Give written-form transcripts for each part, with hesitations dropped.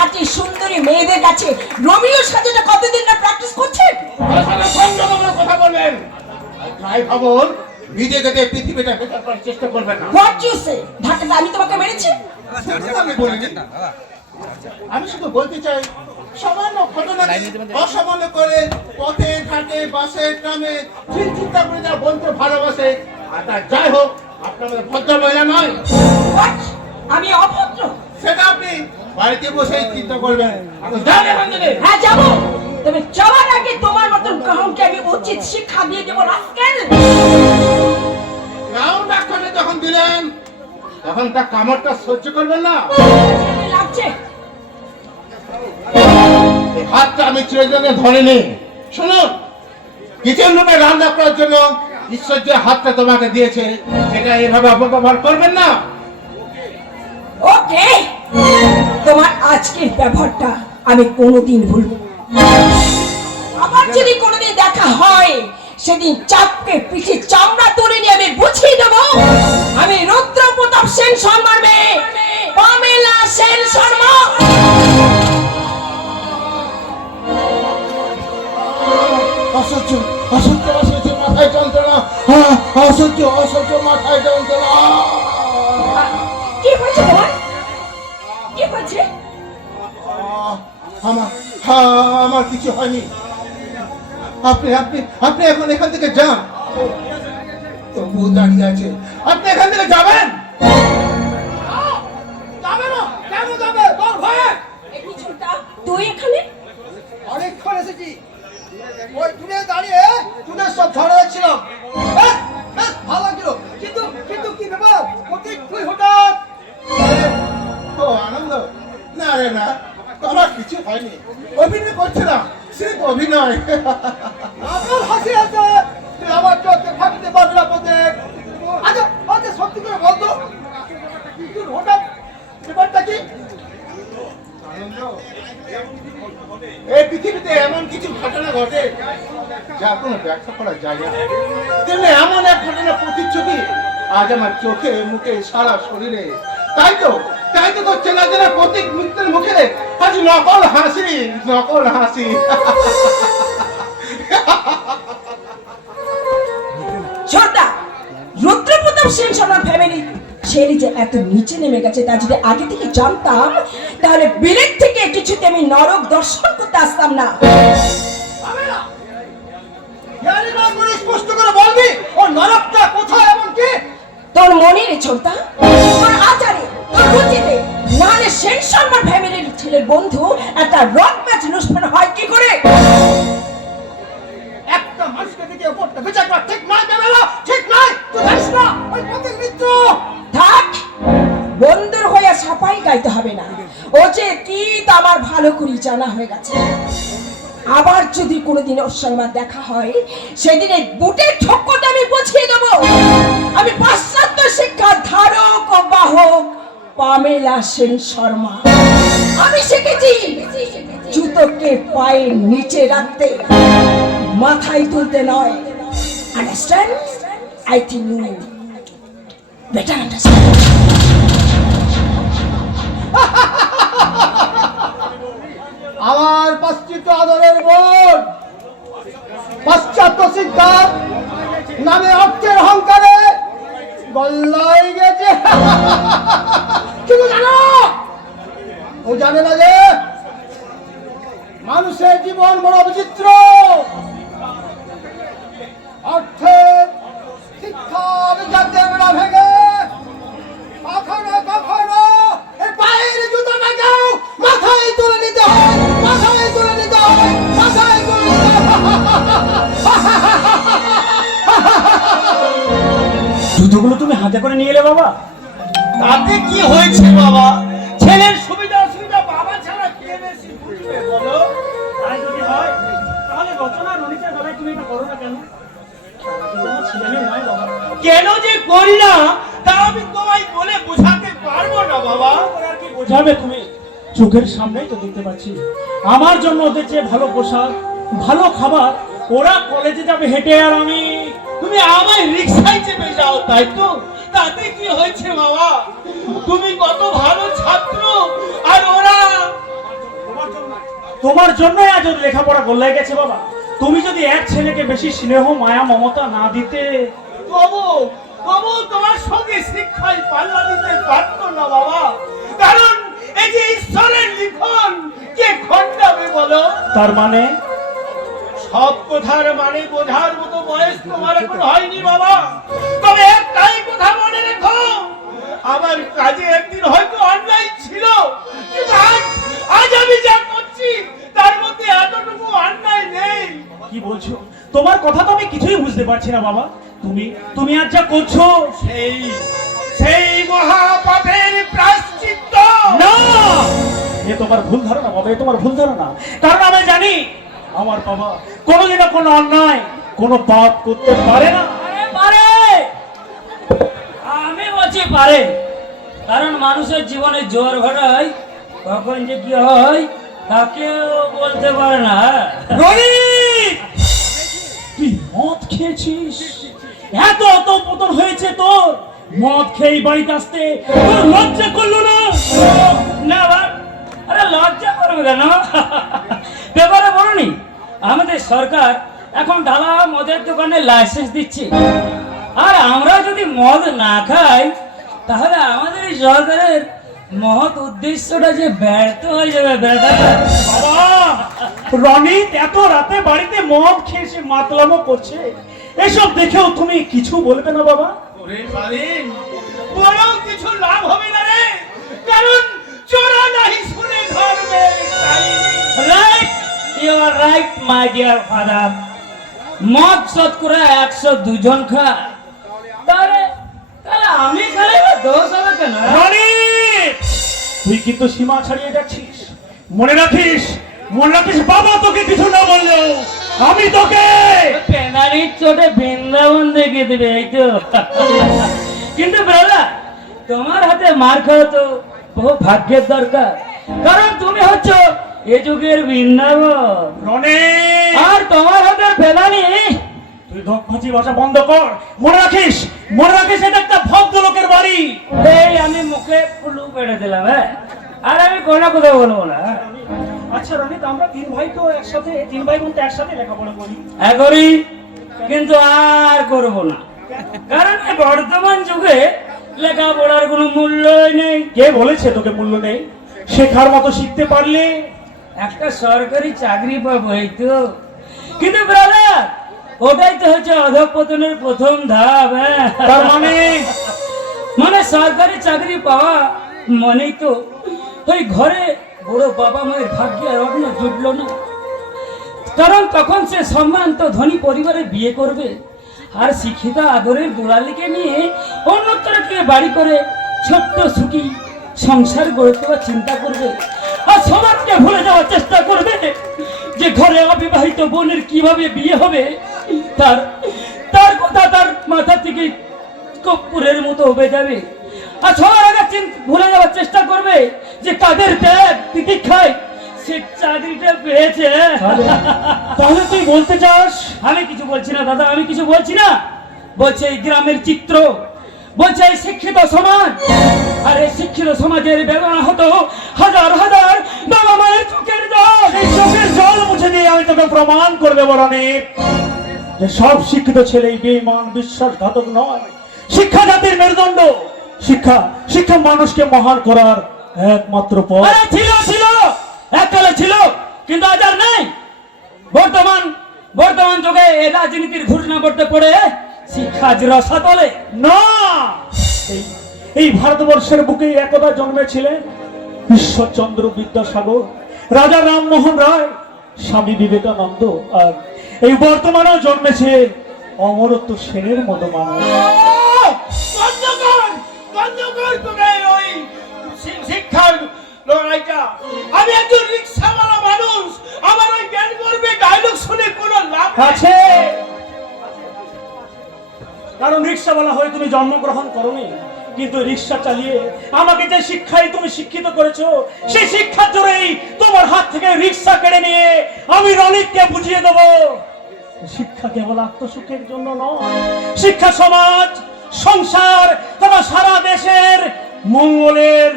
ঘাটে সুন্দরী মেয়েদের কাছে রোমিও সাজাটা কতদিন না প্র্যাকটিস করছেন? কথা বলবেন তাই খবর নিজে থেকে পৃথিবীটা বেকার করার চেষ্টা করবেন না। হোয়াট ইউ সে? ঢাকাতে আমি তোমাকে মেরেছি? আমি বলিনি। আমি শুধু বলতে চাই সামান্য ঘটনাকে অসামান্য করে পথে ঘাটে বাসে ট্রামে চিন্তা করে যা বলতে ভালোবাসে আর তা যাই হোক আপনার ভদ্র মহিলা নয়। হোয়াট? আমি অভদ্র? সেটা আপনি বাড়িতে বসেই চিন্তা করবেন। যান এখান থেকে। হ্যাঁ যাবো, তবে যাওয়ার আগে তোমার মতন গ্রহণকে আমি উচিত শিক্ষা দিয়ে দেবো রাস্কেল। রাউন্ড ডাক্তারে যখন দিলেন তখন তার কামড়টা সহ্য করবেন না। লাগছে এই হাতটা আমি চিরজনে ধরেনি। শুনুন, কিচেন রুমে রান্না করার জন্য ঈশ্বর যে হাতটা তোমাকে দিয়েছে সেটা এভাবে অপব্যবহার করবেন না। ওকে, তোমার আজকের ব্যবহারটা আমি কোনোদিন ভুলব না। আবার যদি কোনোদিন দেখা হয় সেদিন চাপকে পিঠে চামড়া তুলে নিয়ে আমি বুঝিয়ে দেবো আমি রুদ্র প্রতাপ সেন শর্মার মেয়ে পামেলা সেন শর্মা। অসহ্য অসহ্য অসহ্য মাথায় যন্ত্রণা, অসহ্য অসহ্য মাথায় যন্ত্রণা। কি হয়েছে তোমার? কি হয়েছে? আমার কিছু হয়নি। আপনি আপনি আপনি এখন এখান থেকে যান। তবু দাঁড়িয়ে আছে, আপনি এখান থেকে যাবেন? যাবে না? কেন যাবে? তোর ভয়ে? এই ছোটা তুই এখানে? অনেকক্ষণ এসেছি, ওই টুনে দাঁড়িয়ে টুনের সব ঝড় হচ্ছিলাম। ভালো লাগছিল, কিন্তু কিন্তু কি ব্যাপার প্রতীক তুই হঠাৎ? ও আনন্দ, না রে না, তোমার কিছু হয়নি। অভিনয় করছে না, সির্ফ অভিনয়। আমার হাসি আছে, তুই আমার চোখে ভাবতে পারবি না প্রতীক। আচ্ছা আচ্ছা সত্যি করে বলতো তুই হঠাৎ ব্যাপারটা কি? এই পৃথিবীতে এমন কিছু ঘটনা ঘটে যা কোনো ব্যাখ্যা করা যায় না। তেমনি এমন এক ঘটনা প্রতিচ্ছবি আজ আমার চোখে মুখে সারা শরীরে। তাই তো তোর চেনা চেনা প্রতীক মিত্রের মুখে আজ নকল হাসি, নকল হাসি। ছোটা রুদ্র প্রতাপ সেন শর্মার ফ্যামিলি ছেলে যে এত নিচে নেমে গেছে তা যদি আগে থেকে জানতাম তাহলে বিলেত থেকে কিছুতে আমি নরক দর্শন করতে আসতাম না। জানি না করে স্পষ্ট করে বলবি ও নরকটা কোথায় এমন কি? তোর মনে রে ছোটা, তোর আচারে তোর রুচিতে নাহলে সেন শর্মার ফ্যামিলির ছেলের বন্ধু একটা রক ম্যাচ অনুষ্ঠান হয় কি করে? একটা মানুষকে দিকে ওপরটা বিচার করা ঠিক নয় জানালো, ঠিক নয়। তুই জানিস না ওই প্রতীক মিত্র? থাক, বন্ধুর হয়ে সাফাই গাইতে হবে না। ও যে কি তা আমার ভালো করে জানা হয়ে গেছে। আবার যদি কোনোদিন ওর সঙ্গে দেখা হয় সেদিন এই বুটের ঠক্করটা আমি বুঝিয়ে দেবো আমি পাশ্চাত্য শিক্ষার ধারক ও বাহক পামেলা সেন শর্মা। আমি শিখেছি জুতোকে পায়ের নিচে রাখতে, মাথায় তুলতে নয়। Understand? I think you better understand. আমার পাশ্চাত্য আদরের বোন পাশ্চাত্য শিক্ষার নামে অর্থের অহংকারে গল্লাই গেছে। কিন্তু জানো ও জানে না যে মানুষের জীবন বড় বিচিত্র। অর্থের শিক্ষা বিদ্যার্থীর বেড়া ভেঙে কখনো কখনো এই পায়ের জুতোটাকেও মাথায় তুলে নিতে হয়, মাথায় তুলে নিতে হয়, মাথায় তুলে নিতে জুতোগুলো তুমি হাতে করে নিয়ে এলে বাবা? তাতে কি হয়েছে বাবা? ছেলের সুবিধা অসুবিধা বাবা ছাড়া কে বেশি বুঝবে বলো? তাই যদি হয় তাহলে রচনা রনিতার বেলায় তুমি এটা করো না কেন? ছেলে মেয়ে নয় বাবা। কেন যে করি না তা আমি তোমায় বলে বোঝাতে পারবো না বাবা। আর কি বোঝাবে তুমি? চোখের সামনেই তো দেখতে পাচ্ছি আমার জন্য ওদের চেয়ে ভালো পোশাক, ভালো খাবার। ওরা কলেজে যাবে হেঁটে আর আমি। তুমি আমায় রিক্সায় চেপে যাও তাই তো? তাতে কি হয়েছে বাবা? তুমি কত ভালো ছাত্র আর ওরা তোমার জন্যই আজ ওর লেখাপড়া গোল্লায় গেছে বাবা। তুমি যদি এক ছেলেকে বেশি স্নেহ মায়া মমতা না দিতে, তবু তবু তোমার সঙ্গে শিক্ষায় পাল্লা দিতে পারতো না বাবা। কারণ এই যে ঈশ্বরের লিখন কে খণ্ডাবে বলো? তার মানে সব কথার মানে বোঝার মতো বয়স তোমার এখন হয়নি বাবা। তবে একটাই কথা মনে রেখো, আমার কাজে একদিন হয়তো অন্যায় ছিল, কিন্তু আজ আমি যা করছি তার মধ্যে এতটুকু অন্যায় নেই। কি বলছো? তোমার কথা তো আমি কিছুই বুঝতে পারছি না বাবা। তুমি আজ যা করছো সেই সেই মহাপাপের প্রায়শ্চিত্ত। না, এ তোমার ভুল ধারণা বাবা, এ তোমার ভুল ধারণা। কারণ আমি জানি আমার বাবা কোনোদিনও কোনো অন্যায় কোনো পাপ করতে পারে না। আরে পারে, আমি বলছি পারে। কারণ মানুষের জীবনে জোয়ার ভাটায় কখন যে কি হয় তাকেও বলতে পারে না। রনিত, তুই মদ খেয়েছিস, এত অত পতন হয়েছে তোর, মদ খেয়ে এই বাড়িতে আসতে তোর লজ্জা করলো না? না বা, আরে লজ্জা করবে কেন? ব্যাপারে বলনি, আমাদের সরকার এখন ঢালা মদের দোকানে লাইসেন্স দিচ্ছে। আর আমরা যদি মদ না খাই তাহলে আমাদের এই সরকারের মহৎ উদ্দেশ্যটা যে ব্যর্থ হয়ে যাবে বেটা। বাবা, রনিত এত রাতে বাড়িতে মদ খেয়ে সে মাতলামো করছে, এসব দেখেও তুমি কিছু বলবে না বাবা? ওরে শালীন, বড় কিছু লাভ হবে না রে। কারণ চোরা নাহি শুনে ধর্মে right, you are right my dear father. মদ শতকরা 102 জন খায়, তাহলে তাহলে আমি খালে দোষ হবে কেন? রনিত, তুই কিন্তু সীমা ছাড়িয়ে যাচ্ছিস। মনে রাখিস, মনে রাখিস, বাবা তোকে কিছু না বললেও আমি তোকে পেনারির চোটে বৃন্দাবন দেখে দেবে, এই তো। কিন্তু ব্রাদার, তোমার হাতে মার খাওয়া তো বহু ভাগ্যের দরকার। কারণ তুমি হচ্ছ এ যুগের বৃন্দাবন, রনিত, আর তোমার হাতে ফেলানি। তুই ধকমাচি ভাষা বন্ধ কর। মনে রাখিস, এটা একটা ভদ্রলোকের বাড়ি। এই আমি মুখে ফুলু পেড়ে দিলাম, হ্যাঁ, আর আমি কোনো কথা বলবো না। আচ্ছা রনিত, আমরা তিন ভাই তো একসাথে, তিন ভাই বোন তো একসাথে লেখাপড়া করি। করি, কিন্তু আর করব না। কারণ এই বর্তমান যুগে লেখাপড়ার কোনো মূল্যই নেই। কে বলেছে তোকে মূল্য নেই? শেখার মতো শিখতে পারলে একটা সরকারি চাকরি পাবো, এই তো। কিন্তু ব্রাদার, ওটাই তো হচ্ছে অধঃপতনের প্রথম ধাপ। হ্যাঁ, তার মানে মানে সরকারি চাকরি পাওয়া মানেই তো ওই ঘরে বড় বাবা মায়ের ভাগ্যে এখনো জুটলো না। কারণ তখন সে সম্ভ্রান্ত ধনী পরিবারে বিয়ে করবে, আর শিক্ষিত আদরের দুলালিকে নিয়ে অন্যত্র গিয়ে বাড়ি করে ছোট্ট সুখী সংসার গড়ে তোলার চিন্তা করবে, আর সমাজকে ভুলে যাওয়ার চেষ্টা করবে যে ঘরে অবিবাহিত বোনের কিভাবে বিয়ে হবে তার তার কথা তার মাথা থেকে কর্পূরের মতো হয়ে যাবে। আর সবার আগে ভুলে যাওয়ার চেষ্টা করবে যে কাদের ত্যাগ তিতিক্ষায় সে চাকরিটা পেয়েছে। তাহলে তুই বলতে চাস? আমি কিছু বলছি না দাদা, আমি কিছু বলছি না। বলছে এই গ্রামের চিত্র, বলছে এই শিক্ষিত সমাজ, আর এই শিক্ষিত সমাজের বেদনা হতো হাজার হাজার বাবা মায়ের চোখের জল। এই চোখের জল মুছে দিয়ে আমি তোকে প্রমাণ করে দেবো রনিত, যে সব শিক্ষিত ছেলেই বেঈমান বিশ্বাসঘাতক নয়। শিক্ষা জাতির মেরুদণ্ড। শিক্ষা শিক্ষা মানুষকে মহান করার একমাত্র পথ। আরে ছিল এককালে ছিল, কিন্তু আজ আর নেই। বর্তমান যুগে এই রাজনীতির ঘোষণা করতে পড়ে শিক্ষা রসাতলে। না, এই ভারতবর্ষের বুকে একদা জন্মেছিলেন ঈশ্বরচন্দ্র বিদ্যাসাগর, রাজা রামমোহন রায়, স্বামী বিবেকানন্দ, আর এই বর্তমানেও জন্মেছে অমরত্ব সেনের মতো মানুষ। বন্ধ কর তোকে ওই শিক্ষার লড়াইটা। আমি একজন রিক্সাওয়ালা মানুষ, আমার ওই জ্ঞান করবে ডায়লগ শুনে কোনো লাভ আছে, কারণ রিক্সাওয়ালা হয়ে তুমি জন্মগ্রহণ করোনি, কিন্তু রিক্সা চালিয়ে আমাকে যে শিক্ষায় তুমি শিক্ষিত করেছো, সেই শিক্ষার জোরেই তোমার হাত থেকে রিক্সা কেড়ে নিয়ে আমি রনিতকে বুঝিয়ে দেবো শিক্ষা কেবল আত্মসুখের জন্য নয়, শিক্ষা সমাজ সংসার তথা সারা দেশের মঙ্গলের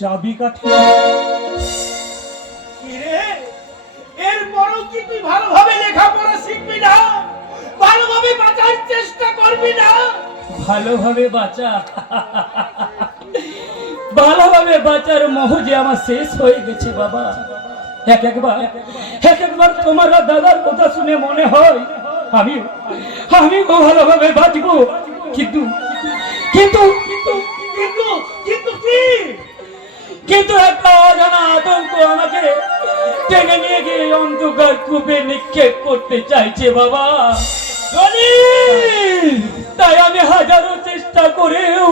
চাবিকাঠি। কিরে, এরপরও কি তুই ভালোভাবে লেখাপড়া শিখবি না? ভালোভাবে বাঁচার চেষ্টা করবি না? ভালোভাবে বাঁচা ভালোভাবে বাঁচার মোহ যে আমার শেষ হয়ে গেছে বাবা। এক একবার তোমার আর দাদার কথা শুনে মনে হয় আমি ভালোভাবে বাঁচবো, কিন্তু কিন্তু কিন্তু কিন্তু কিন্তু কি? কিন্তু একটা অজানা আতঙ্ক আমাকে টেনে নিয়ে গিয়ে অন্ধকার কূপে নিক্ষেপ করতে চাইছে বাবা। রনি! তাই আমি হাজারো চেষ্টা করেও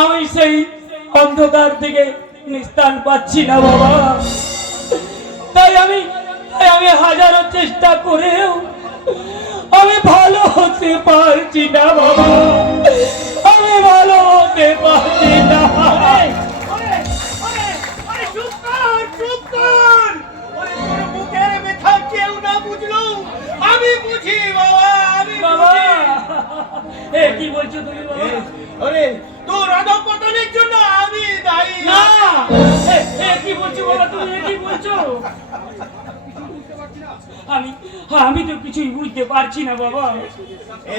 আমি সেই অন্ধকার থেকে নিস্তার পাচ্ছি না বাবা। তাই আমি হাজারো চেষ্টা করেও আমি ভালো হতে পারছি না বাবা, আমি ভালো হতে পারছি না। ওরে, ওরে, ওরে, চুপ কর, চুপ কর! ওরে, তোর বুকের ব্যথা কেউ না বুঝলো, আমি বুঝি বাবা, আমি বাবা বুঝি। কি বলছো তুমি বাবা? ওরে, তোর অধঃপতনের জন্য আমি দায়ী। না কি বলছো বাবা, তুমি কি বলছো? আমি তো কিছুই বুঝতে পারছি না বাবা।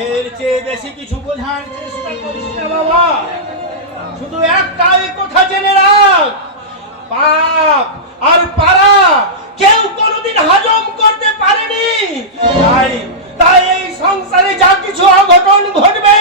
এর চেয়ে বেশি কিছু বোঝার চেষ্টা করিস না বাবা। শুধু একটাই কথা জেনে রাখ, পাপ আর পারা কেউ কোনোদিন হজম করতে পারেনি। তাই এই সংসারে যা কিছু অঘটন ঘটবে